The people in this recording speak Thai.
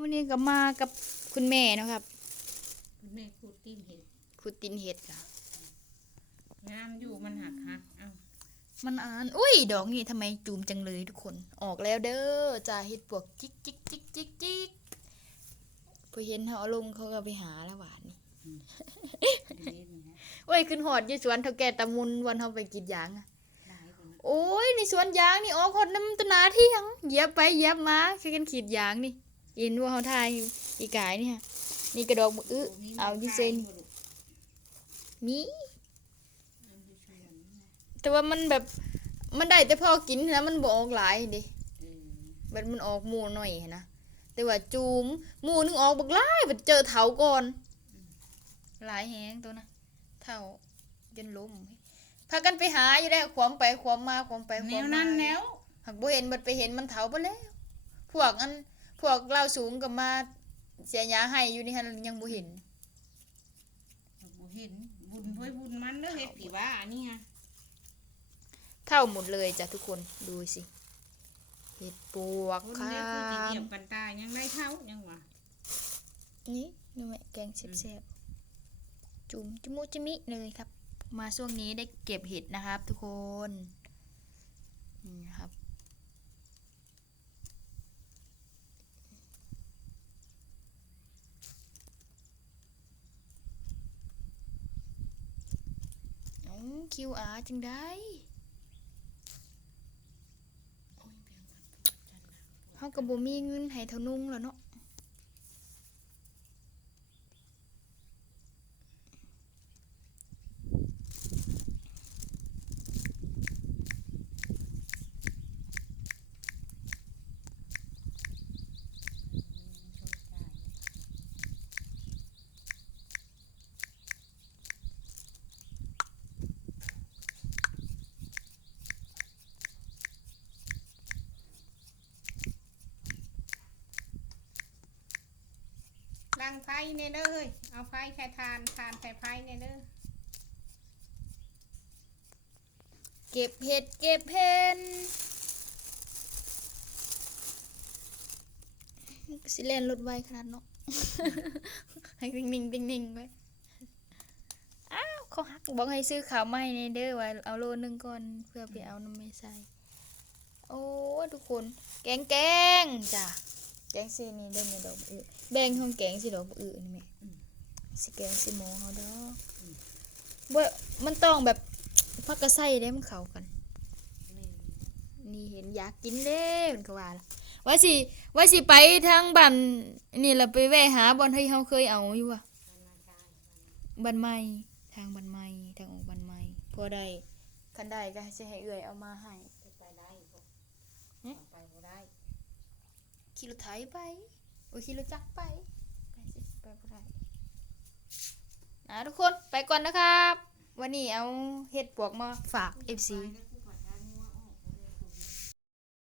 วันนี้ก็มากับคุณแม่เนาะครับ คุณแม่คูดตีนเห็ดคุณตินเห็ดค่ะงามอยู่มันหักหักเอ้ามันอ่านอุ้ย ดอกนี่ทำไมจูมจังเลยทุกคน ออกแล้วเด้อจ่าเห็ดปวกจิกจิกจิกจิกจิกพอเห็นเขาเอาลงเขาก็ไปหาแล้วหวานนี่เล่นนะโอ้ยขึ้นหอดอยู่สวนเท่าแก่ตะมุนวันเขาไปกรีดยางอะได้กว่านะโอ้ยในสวนยางนี่ออกหอดน้ำตนาที่ยังเหยียบไปเหยียบมาแค่กันขีดยางนี่ เห็นว่าเขาทายอีกายนี่ฮะนี่กระดอกมืออื้อเอาดิเซนมีเอาอยู่ช่วยกันนะแต่ว่ามันแบบมันได้แต่พอกินนะมันบออกหลายดิเออมันมันออกหมูหน่อยนะแต่ว่าจูมหมูนึงออกบักหลายมันเจอเถาก่อนหลายแหงตัวนะเถาจนล้มพากันไปหาอยู่ได้ความไปความมาความไปคแนวามวมานั้นแนวหักบ่เห็นมันไปเห็นมันเถาไปแล้ว พวกอัน พวกเราสูงกับมาเสียยาให้อยู่นี่ฮะยังบ่เห็นบ่เห็นบุญเว้ยบุญมันเด้อเฮ็ดผีว่าอันนี้ไงเท่าหมดเลยจ้ะทุกคนดูสิเห็ดปวกคนคเดียวคือสิาเหยียมบกันตายยังได้เท่ายังวะนี่นี่แม่แกงแซ่บๆจุ่มจุมุจิมิเลยครับ มาช่วงนี้ได้เก็บเห็ดนะครับ ทุกคนนี่นะครับ QR จังได้เฮาก็บ่มีเงินให้เท่านุ่งแล้วเนาะ ลังไฟเนเด้อเฮ้ย เอาไฟใช้ทานทานใช้ไฟเนเด้อ เก็บเห็ดเก็บเห็นสิเล่นรถไวขนาดเนาะ ให้นิ่งนิ่งนิ่งนิ่งไว้ อ้าวเขาหักบอกให้ซื้อขาวมาให้ในเด้อว่าเอาโลนึงก่อนเพื่อไปเอาน้ำไม่ใส่ โอ้ทุกคน แกงแกงจ้ะ กงซีนี่ได้ไหมดอกอือแบ่งของแกงสิดอกอือนี่แม่สิแกงสิหมอเขาดอกบ่มันต้องแบบพักกระไส้ได้มันเข้ากัน นี่เห็นอยากกินเด้มันก็ว่าล่ะว่าสิว่าสิไปทางบ้านนี่ล่ะไปแวะหาบ่อนที่เฮาเคยเอาอยู่อะบ้านใหม่ทางบ้านใหม่ทางออกบ้านใหม่พอได้คันได้ก็สิให้เอื้อยเอามาให้ไปได้บ่หึไปบ่ได้ ขี่รถไถไป โอ้ยขี่รถจักรไป ไปสิไปบ่ได้อะทุกคนไปก่อนนะครับ วันนี้เอาเห็ดปวกมาฝาก FC ไปเด้อ